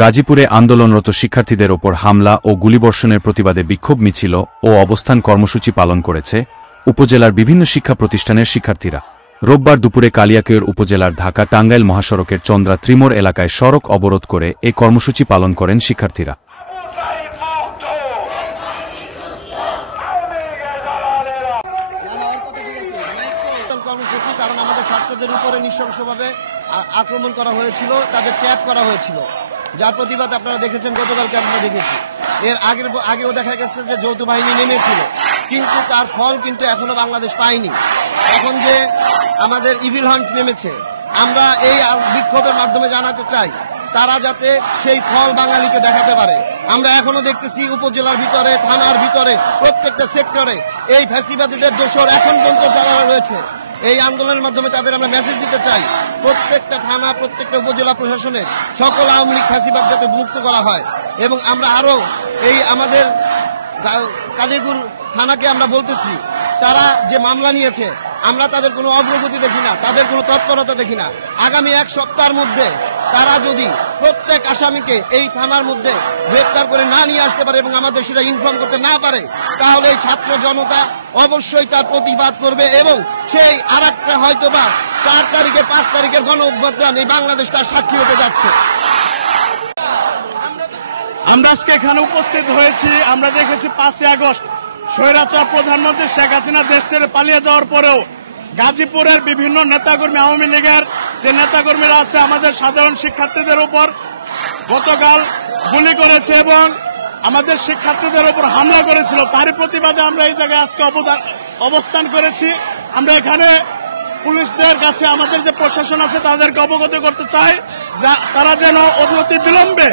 গাজীপুরে আন্দোলনরত শিক্ষার্থীদের ওপর হামলা ও গুলিবর্ষণের প্রতিবাদে বিক্ষোভ মিছিল ও অবস্থান কর্মসূচি পালন করেছে উপজেলার বিভিন্ন শিক্ষা প্রতিষ্ঠানের শিক্ষার্থীরা। রোববার দুপুরে কালিয়াকৈর উপজেলার ঢাকা-টাঙ্গাইল মহাসড়কের চন্দ্রা ত্রিমোর এলাকায় সড়ক অবরোধ করে এ কর্মসূচি পালন করেন শিক্ষার্থীরা। কারণ আমাদের ছাত্রদের উপরে নৃশংসভাবে আক্রমণ করা হয়েছিল, তাদের ট্র্যাপ করা হয়েছিল, যার প্রতিবাদ আপনারা দেখেছেন, গতকালকে আমরা দেখেছি। এর আগেও দেখা গেছে যে যৌথ বাহিনী নেমেছিল, কিন্তু তার ফল কিন্তু এখনো বাংলাদেশ পায়নি। এখন যে আমাদের ইভিল হান্ট নেমেছে, আমরা এই বিক্ষোভের মাধ্যমে জানাতে চাই তারা যাতে সেই ফল বাঙালিকে দেখাতে পারে। আমরা এখনো দেখতেছি উপজেলার ভিতরে, থানার ভিতরে, প্রত্যেকটা সেক্টরে এই ফ্যাসিবাদীদের দোসর এখন পর্যন্ত যারা রয়েছে। এই আন্দোলনের মাধ্যমে তাদের আমরা মেসেজ দিতে চাই, প্রত্যেকটা থানা, প্রত্যেকটা উপজেলা প্রশাসনের সকল আওয়ামী লীগ ফ্যাসিবাদ যাতে মুক্ত করা হয়। এবং আমরা আরো এই আমাদের কালিয়াকৈর থানাকে আমরা বলতেছি, তারা যে মামলা নিয়েছে আমরা তাদের কোনো অগ্রগতি দেখি না, তাদের কোনো তৎপরতা দেখি না। আগামী এক সপ্তাহের মধ্যে তারা যদি প্রত্যেক আসামিকে এই থানার মধ্যে গ্রেপ্তার করে না নিয়ে আসতে পারে এবং আমাদের সেটা ইনফর্ম করতে না পারে, তাহলে এই ছাত্র জনতা অবশ্যই তার প্রতিবাদ করবে এবং সেই আরেকটা হয়তোবা 4 তারিখে 5 তারিখের গণ অভ্যুত্থান এই বাংলাদেশ তার সাক্ষী হতে যাচ্ছে। আমরা আজকে এখানে উপস্থিত হয়েছি। আমরা দেখেছি 5ই আগস্ট স্বৈরাচার প্রধানমন্ত্রী শেখ হাসিনা দেশ ছেড়ে পালিয়ে যাওয়ার পরেও গাজীপুরের বিভিন্ন নেতাকর্মী, আওয়ামী লীগের যে নেতাকর্মীরা আছে, আমাদের সাধারণ শিক্ষার্থীদের উপর গতকাল গুলি করেছে এবং আমাদের শিক্ষার্থীদের উপর হামলা করেছিল। তারই প্রতিবাদে আমরা এই জায়গায় আজকে অবস্থান করেছি। আমরা এখানে পুলিশদের কাছে আমাদের যে প্রশাসন আছে তাদেরকে অবগত করতে চাই তারা যেন অনতি বিলম্বে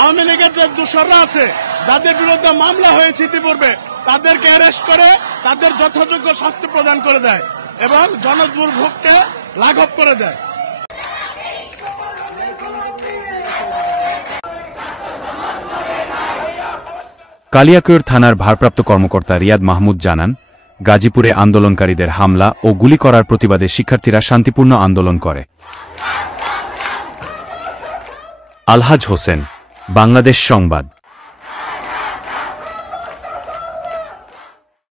আওয়ামী লীগের যে দোসররা আছে, যাদের বিরুদ্ধে মামলা হয়েছে ইতিপূর্বে, তাদেরকে অ্যারেস্ট করে তাদের যথাযোগ্য শাস্তি প্রদান করে দেয় এবং জনদুর্ভোগকে লাঘব করে দেয়। কালিয়াকৈর থানার ভারপ্রাপ্ত কর্মকর্তা রিয়াদ মাহমুদ জানান, গাজীপুরে আন্দোলনকারীদের হামলা ও গুলি করার প্রতিবাদে শিক্ষার্থীরা শান্তিপূর্ণ আন্দোলন করে। আলহাজ হোসেন, বাংলাদেশ সংবাদ।